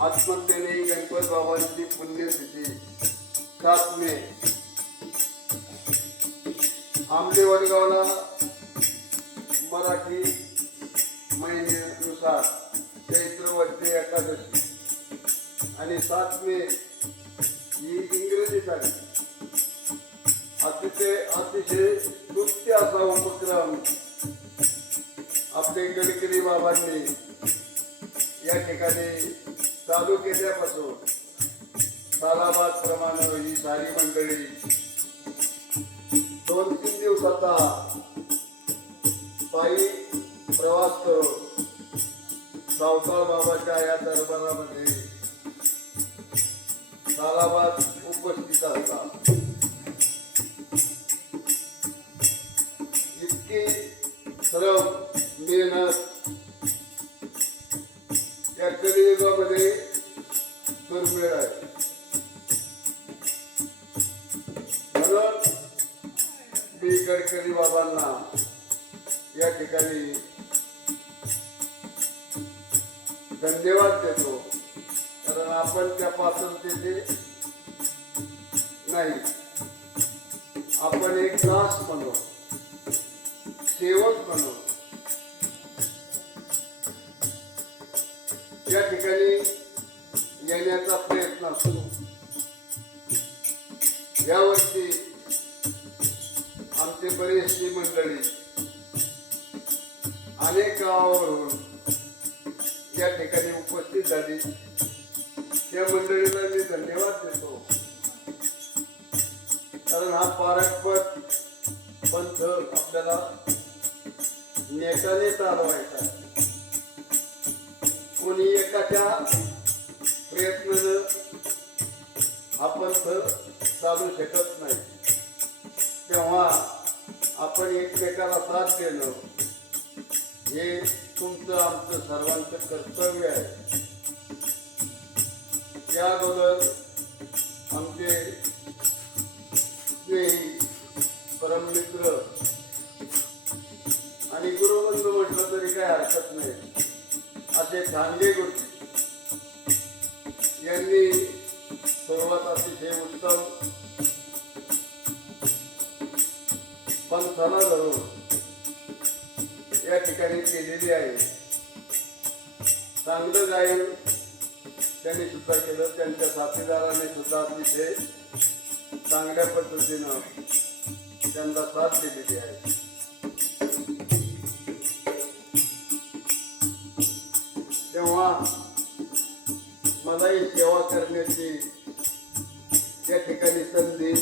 आत्महत्येने गणपत बाबांची पुण्यतिथी. सात मे आमले वडगावला मराठी महिन्यानुसार चैत्र वैद्य एकादशी. आणि सात मे जाता पायी प्रवास करून सावकार बाबाच्या या दरबारामध्ये तालाबाद उपस्थित असतात. इतकी श्रम मेहनत या कलियुगामध्ये आपण त्यापासून तिथे नाही. आपण एक दास बनव. सेवक बनव. या ठिकाणी येण्याचा प्रयत्न असतो यावर्षी आमचे बरेचशी मंडळी अनेक गावावरून या ठिकाणी उपस्थित झाली. त्या मंडळीला मी धन्यवाद देतो. कारण हा पारंपत पंथ आपल्याला नेटाने चालवायचा कोणी एकाच्या प्रयत्नानं हा पंथ चालू शकत नाही. तेव्हा आपण एकमेकाला साथ देणं हे तुमचं आमचं सर्वांचं कर्तव्य आहे. या अगोदर आमचे स्नेही परममित्र आणि गुरुबंधू म्हटलं तरी काही हरकत नाही. असे धांगे गुरु यांनी सुरुवात अतिशय उत्तम पंथाला धरून या ठिकाणी केलेली आहे. चांगलं गायन त्यांनी सुद्धा केलं. त्यांच्या साथीदाराने सुद्धा तिथे चांगल्या पद्धतीनं त्यांना साथ दिलेली आहे. तेव्हा मलाही सेवा करण्याची या ठिकाणी संधी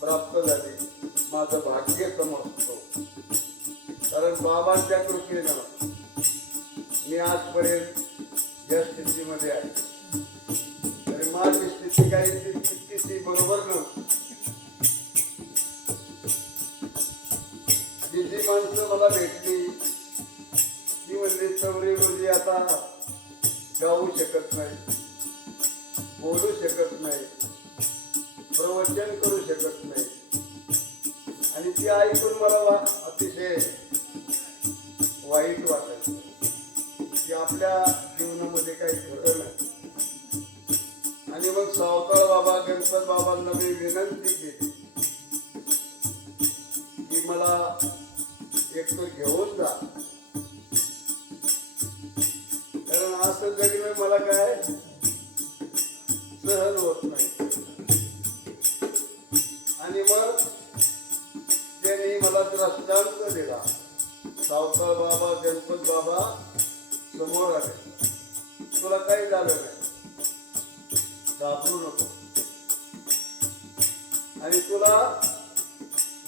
प्राप्त झाली. माझं भाग्य समजतो. कारण बाबांच्या कृपेनं मी आजपर्यंत या स्थितीमध्ये आहे. तरी माझी स्थिती काही ती- बरोबर नव्हती. जी जी माणसं मला भेटली. ती म्हणजे चौरी गुरुजी आता गाऊ शकत नाही बोलू शकत नाही प्रवचन करू शकत नाही. आणि ती ऐकून मला मला एक तो घेऊन जा. कारण असं जगणं मला काय? सहन होत नाही. आणि मग त्यांनी मला दृष्टांत दिला. सावकार बाबा गणपत बाबा समोर आले. तुला काही झालं नाही. घाबरू नको. आणि तुला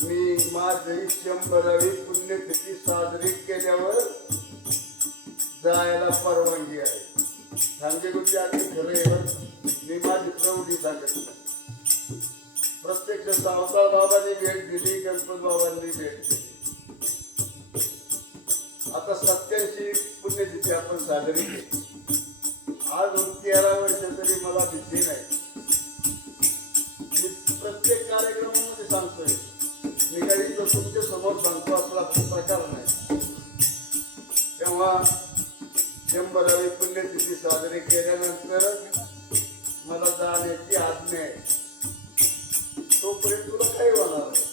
मी माझी शंभरावी पुण्यतिथी साजरी केल्यावर जायला परवानगी आहे. सांगेल होती अगदी खरं मी माझी प्रवृत्ती सांगत प्रत्यक्ष सावकार बाबांनी भेट दिली गणपत बाबांनी भेट दिली. आता सत्याऐंशी पुण्यतिथी आपण साजरी केली. आज तेरा वर्ष तरी मला भीती नाही. मी प्रत्येक कार्यक्रमामध्ये सांगतोय. तुमच्यासमोर सांगतो असला प्रकार नाही तेव्हा शंभरावी पुण्यतिथी साजरी केल्यानंतर मला जाण्याची आज्ञा आहे तोपर्यंत तुला काही होणार नाही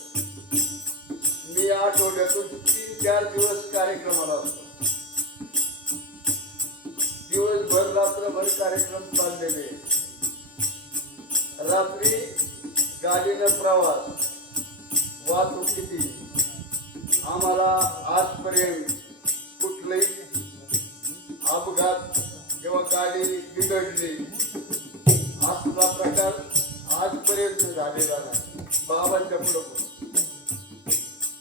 मी आठवड्यातून तीन चार दिवस कार्यक्रमाला असतो दिवसभर रात्रभर कार्यक्रम चाललेले रात्री गाडीनं प्रवास वाहतुकीची आम्हाला आजपर्यंत कुठलेही अपघात किंवा गाडी बिघडली असला प्रकार आजपर्यंत झालेला नाही. बाबांच्या पुढं बोल.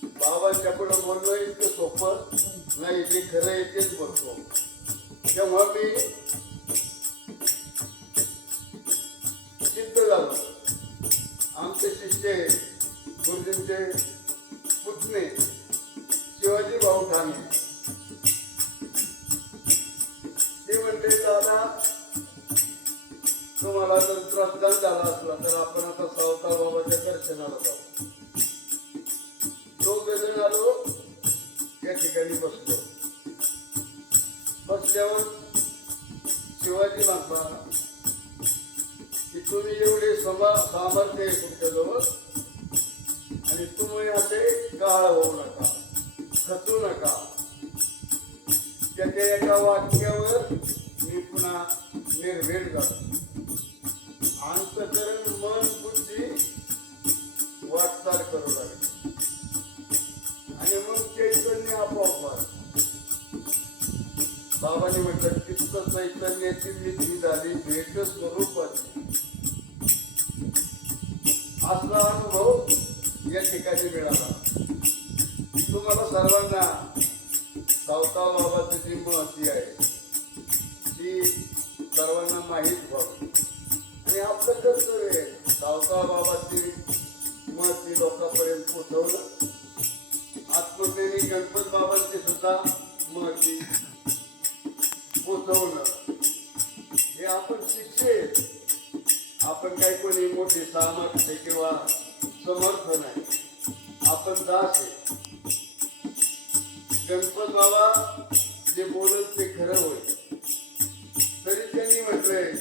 बाबांच्या पुढं बोलणं इतकं सोपं नाही जे खरं आहे तेच बोलतो. तेव्हा मी सिद्ध झालो. आमचे शिष्य आहे, गुरुजींचे पुतणे शिवाजी भाऊ ठाणे. ते म्हणते दादा तुम्हाला जर त्रस्तान झाला असला तर आपण आता सावकार बाबाच्या दर्शनाला जाऊ. दोघजण आलो या ठिकाणी बसलो. बसल्यावर शिवाजी बाबा की तुम्ही एवढे समा सामर्थ्य आहे तुमच्याजवळ आणि तुम्ही असे गाळ होऊ नका खचू नका. त्याच्या एका वाक्यावर मी पुन्हा निर्भीड जातो अंतकरण मन बुद्धी वाटचाल करू लागली. आणि मग चैतन्य आपोआप बाबांनी म्हटलं चित्त चैतन्याची विधी झाली भेट स्वरूपाची असला अनुभव या ठिकाणी मिळाला. तुम्हाला सर्वांना सावता बाबाची जी महती आहे ती सर्वांना माहीत व्हावी. आणि आपलं कर्तव्य आहे सावता बाबाची महती लोकांपर्यंत पोहोचवलं आत्मतेने गणपत बाबांची सुद्धा ते खरं होय. तरी त्यांनी म्हटलंय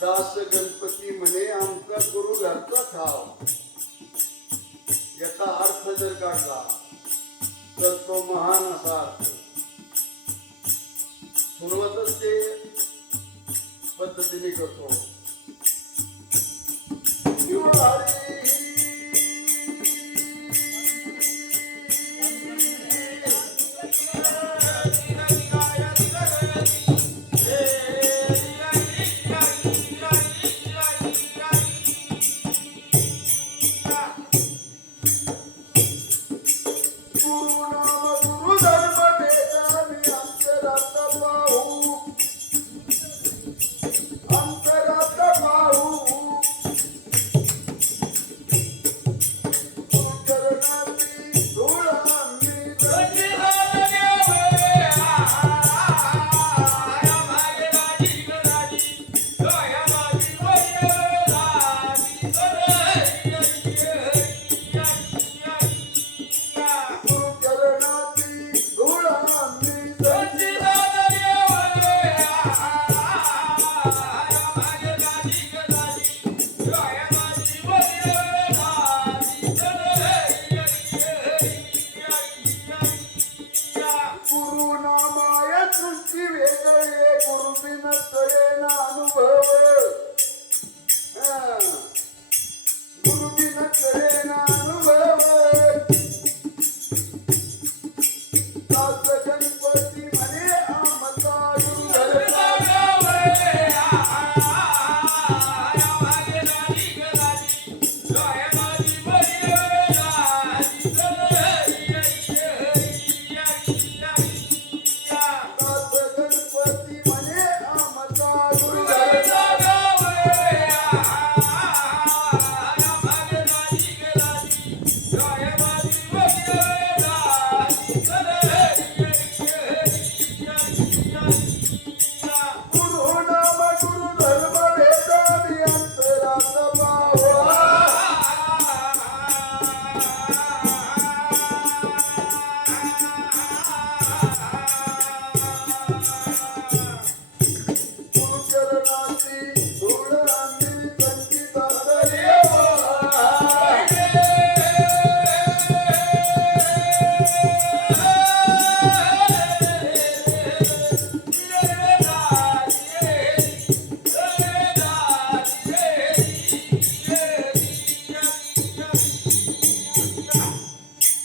दास गणपती म्हणे आमचा गुरु घरचा ठाव. याचा अर्थ जर काढला तर तो महान असा अर्थ. सुरुवातच ते पद्धतीने करतो.